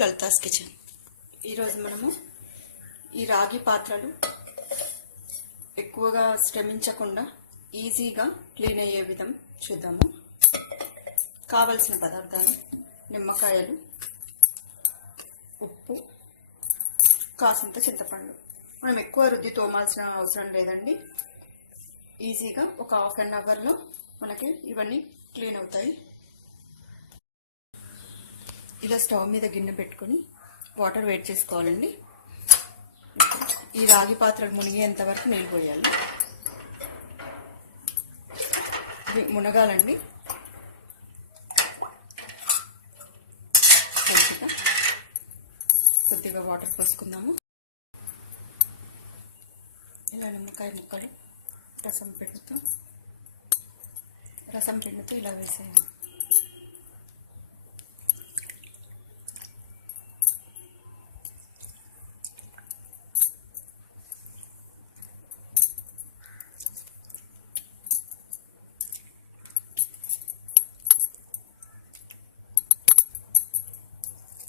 Lalitha's kitchen. ఈరోజు మనము ఈ రాగి పాత్రలు ఎక్కువగా శ్రమించకుండా ఈజీగా క్లీన్ అయ్యే విధం చూద్దాము. కావలసిన పదార్థాలు: నిమ్మకాయలు, ఉప్పు, కాసింత చింతపండు. మనం ఎక్కువ రుద్ది తోమాల్సిన అవసరం లేదండి. ఈజీగా ఒక హాఫ్ అన్ అవర్లో మనకి ఇవన్నీ క్లీన్ అవుతాయి. ఇలా స్టవ్ మీద గిన్నె పెట్టుకొని వాటర్ వేడి చేసుకోవాలండి. ఈ రాగి పాత్రలు మునిగేంత వరకు నీళ్ళు పోయాలి. ఇది మునగాలండి. కొద్దిగా వాటర్ పోసుకుందాము. ఇలా నిమ్మకాయ ముక్కలు రసం పిండితో ఇలా వేసేయాలి.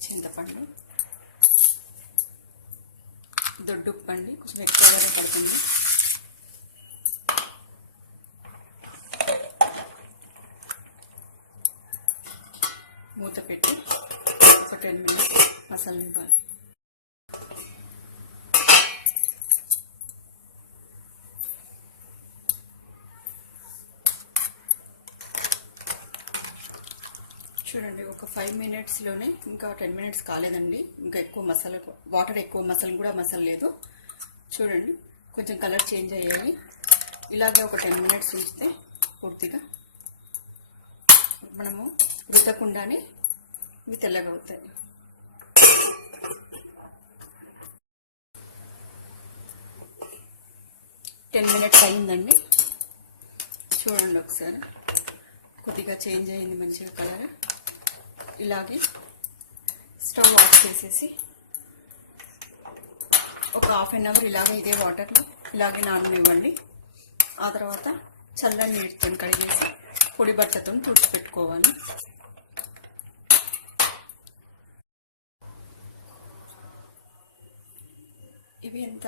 చింతపండు, దొడ్డుప్పు అండి, కొంచెం ఎక్కువగా పడుతుంది. మూత పెట్టి ఒక 10 మినిట్స్ మసలనివ్వాలి. చూడండి, ఒక 5 మినిట్స్లోనే, ఇంకా 10 మినిట్స్ కాలేదండి. ఇంకా ఎక్కువ వాటర్ ఎక్కువ మసలలేదు. చూడండి, కొంచెం కలర్ చేంజ్ అయ్యాయి. ఇలాగే ఒక 10 మినిట్స్ ఉంచితే పూర్తిగా మనము రుద్దకుండానే ఇవి తెల్లగా అవుతాయి. టెన్ మినిట్స్ అయిందండి. చూడండి ఒకసారి, కొద్దిగా చేంజ్ అయింది మంచిగా కలర్. ఇలాగే స్టవ్ ఆఫ్ చేసేసి ఒక హాఫ్ అన్ అవర్ ఇలాగే ఇదే వాటర్లో ఇలాగే నాననివ్వండి. ఆ తర్వాత చల్లని నీటితో కడిగేసి పొడి బట్టతో తుడిచిపెట్టుకోవాలి. ఇవి ఎంత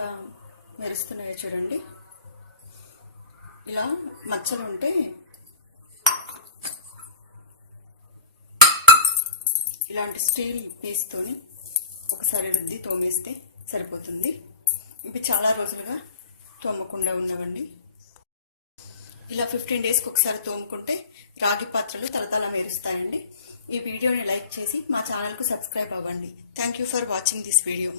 మెరుస్తున్నాయో చూడండి. ఇలా మచ్చలు ఉంటే ఇలాంటి స్టీల్ పీస్తోని ఒకసారి రుద్ది తోమేస్తే సరిపోతుంది. ఇవి చాలా రోజులుగా తోమకుండా ఉన్నవండి. ఇలా 15 డేస్కి ఒకసారి తోముకుంటే రాగి పాత్రలు తలతల మెరుస్తాయండి. ఈ వీడియోని లైక్ చేసి మా ఛానల్కు సబ్స్క్రైబ్ అవ్వండి. Thank you for watching this video.